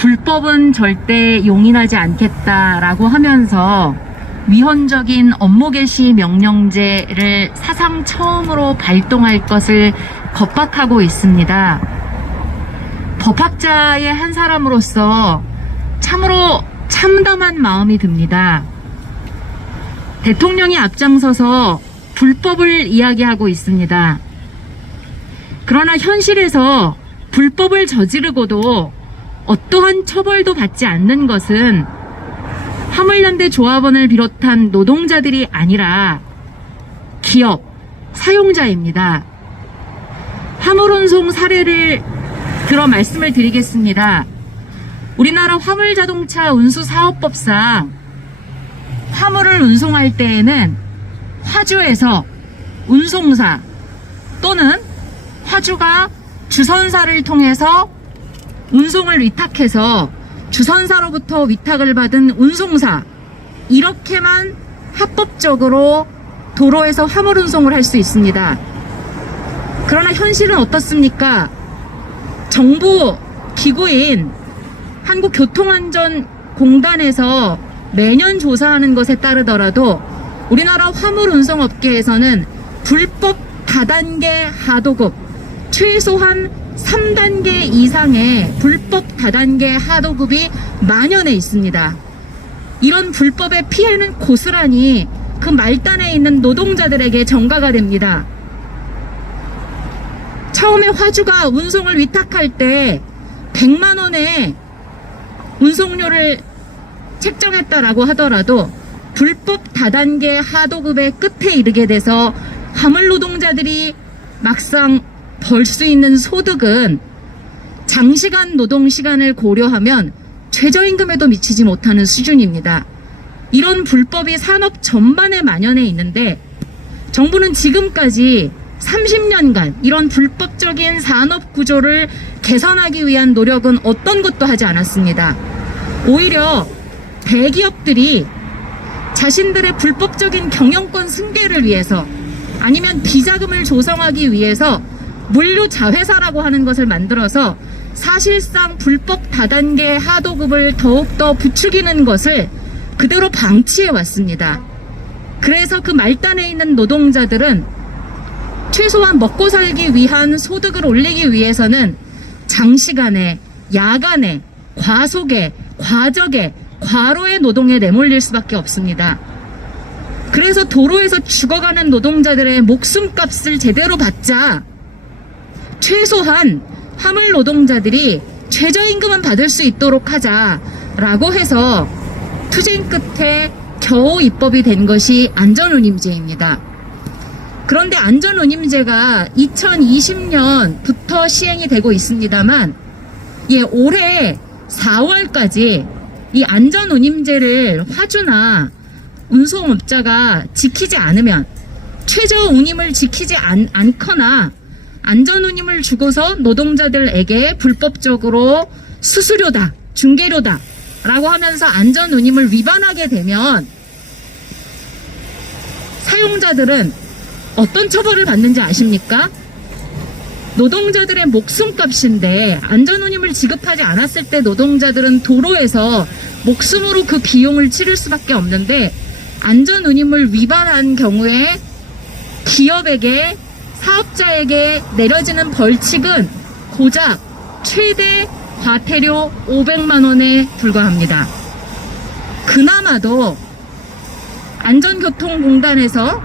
불법은 절대 용인하지 않겠다라고 하면서 위헌적인 업무 개시 명령제를 사상 처음으로 발동할 것을 겁박하고 있습니다. 법학자의 한 사람으로서 참으로 참담한 마음이 듭니다. 대통령이 앞장서서 불법을 이야기하고 있습니다. 그러나 현실에서 불법을 저지르고도 어떠한 처벌도 받지 않는 것은 화물연대 조합원을 비롯한 노동자들이 아니라 기업, 사용자입니다. 화물운송 사례를 들어 말씀을 드리겠습니다. 우리나라 화물자동차 운수사업법상 화물을 운송할 때에는 화주에서 운송사 또는 화주가 주선사를 통해서 운송을 위탁해서 주선사로부터 위탁을 받은 운송사, 이렇게만 합법적으로 도로에서 화물 운송을 할 수 있습니다. 그러나 현실은 어떻습니까? 정부 기구인 한국교통안전공단에서 매년 조사하는 것에 따르더라도 우리나라 화물 운송업계에서는 불법 다단계 하도급, 최소한 3단계 이상의 불법 다단계 하도급이 만연해 있습니다. 이런 불법의 피해는 고스란히 그 말단에 있는 노동자들에게 전가가 됩니다. 처음에 화주가 운송을 위탁할 때 100만 원의 운송료를 책정했다라고 하더라도 불법 다단계 하도급의 끝에 이르게 돼서 화물 노동자들이 막상 벌 수 있는 소득은 장시간 노동 시간을 고려하면 최저임금에도 미치지 못하는 수준입니다. 이런 불법이 산업 전반에 만연해 있는데 정부는 지금까지 30년간 이런 불법적인 산업 구조를 개선하기 위한 노력은 어떤 것도 하지 않았습니다. 오히려 대기업들이 자신들의 불법적인 경영권 승계를 위해서 아니면 비자금을 조성하기 위해서 물류자회사라고 하는 것을 만들어서 사실상 불법 다단계 하도급을 더욱더 부추기는 것을 그대로 방치해 왔습니다. 그래서 그 말단에 있는 노동자들은 최소한 먹고 살기 위한 소득을 올리기 위해서는 장시간에, 야간에, 과속에, 과적에, 과로의 노동에 내몰릴 수밖에 없습니다. 그래서 도로에서 죽어가는 노동자들의 목숨값을 제대로 받자 최소한 화물 노동자들이 최저임금은 받을 수 있도록 하자라고 해서 투쟁 끝에 겨우 입법이 된 것이 안전운임제입니다. 그런데 안전운임제가 2020년부터 시행이 되고 있습니다만 올해 4월까지 이 안전운임제를 화주나 운송업자가 지키지 않으면 최저운임을 지키지 않거나 안전운임을 주고서 노동자들에게 불법적으로 수수료다, 중개료다 라고 하면서 안전운임을 위반하게 되면 사용자들은 어떤 처벌을 받는지 아십니까? 노동자들의 목숨값인데 안전운임을 지급하지 않았을 때 노동자들은 도로에서 목숨으로 그 비용을 치를 수밖에 없는데 안전운임을 위반한 경우에 기업에게 사업자에게 내려지는 벌칙은 고작 최대 과태료 500만 원에 불과합니다. 그나마도 안전교통공단에서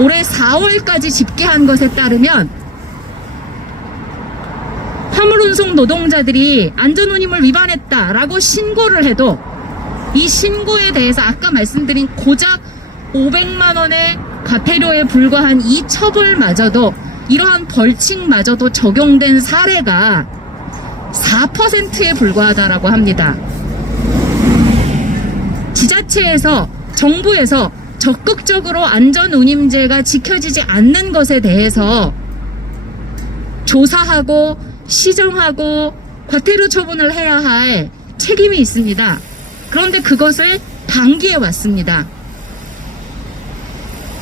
올해 4월까지 집계한 것에 따르면 화물운송 노동자들이 안전운임을 위반했다라고 신고를 해도 이 신고에 대해서 아까 말씀드린 고작 500만 원의 과태료에 불과한 이 처벌마저도 이러한 벌칙마저도 적용된 사례가 4%에 불과하다라고 합니다. 지자체에서 정부에서 적극적으로 안전운임제가 지켜지지 않는 것에 대해서 조사하고 시정하고 과태료 처분을 해야 할 책임이 있습니다. 그런데 그것을 방기해 왔습니다.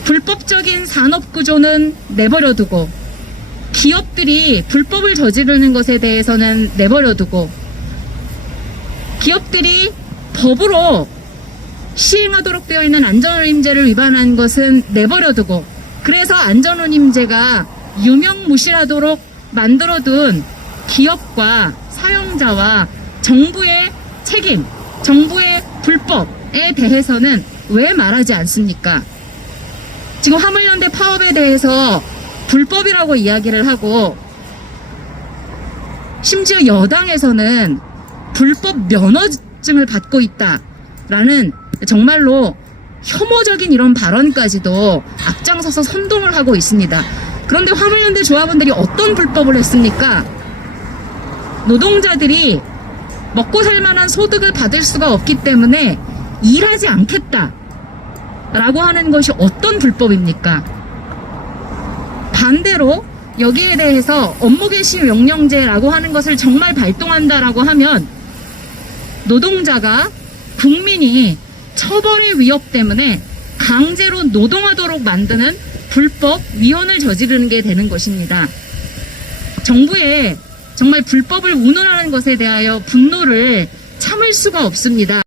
불법적인 산업구조는 내버려두고 기업들이 불법을 저지르는 것에 대해서는 내버려두고 기업들이 법으로 시행하도록 되어 있는 안전운임제를 위반한 것은 내버려두고, 그래서 안전운임제가 유명무실하도록 만들어둔 기업과 사용자와 정부의 책임, 정부의 불법에 대해서는 왜 말하지 않습니까? 지금 화물연대 파업에 대해서 불법이라고 이야기를 하고, 심지어 여당에서는 불법 면허증을 받고 있다라는 정말로 혐오적인 이런 발언까지도 앞장서서 선동을 하고 있습니다. 그런데 화물연대 조합원들이 어떤 불법을 했습니까? 노동자들이 먹고 살 만한 소득을 받을 수가 없기 때문에 일하지 않겠다 라고 하는 것이 어떤 불법입니까? 반대로 여기에 대해서 업무 개시 명령제라고 하는 것을 정말 발동한다라고 하면 노동자가, 국민이 처벌의 위협 때문에 강제로 노동하도록 만드는 불법 위헌을 저지르는 게 되는 것입니다. 정부의 정말 불법을 운운하는 것에 대하여 분노를 참을 수가 없습니다.